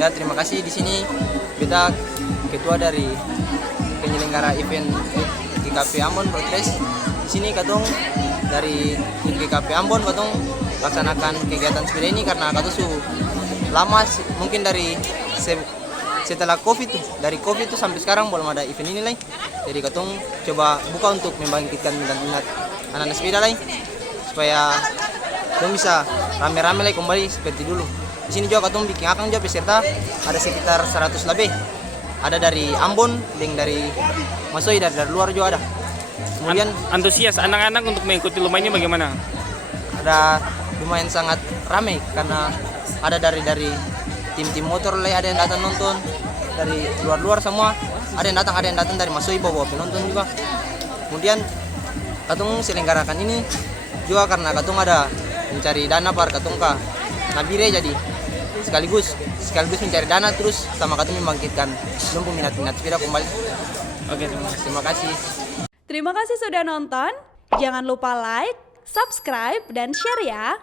Ya terima kasih di sini kita ketua dari penyelenggara event GKP Ambon Road Race. Di sini katong dari GKP Ambon katong laksanakan kegiatan sepeda ini karena katong lama mungkin dari setelah dari COVID itu sampai sekarang belum ada event ini lagi. Jadi katong coba buka untuk membangkitkan minat anak-anak sepeda lagi supaya katong bisa rame-rame lagi kembali seperti dulu. Di sini juga katong bikin akang juga peserta ada sekitar 100 lebih. Ada dari Ambon, dari Masoi, dari luar juga ada. Kemudian antusias anak-anak untuk mengikuti lomba ini bagaimana? Ada lumayan sangat ramai karena ada dari tim-tim motor lah, ada yang datang nonton dari luar-luar semua, ada yang datang dari Masoi bawa penonton juga. Kemudian katong selenggarakan ini juga karena katong ada mencari dana par katong ka Nabire, jadi sekaligus mencari dana terus sama katong membangkitkan minat sepeda kembali. Oke, terima kasih. Terima kasih sudah nonton. Jangan lupa like, subscribe, dan share ya.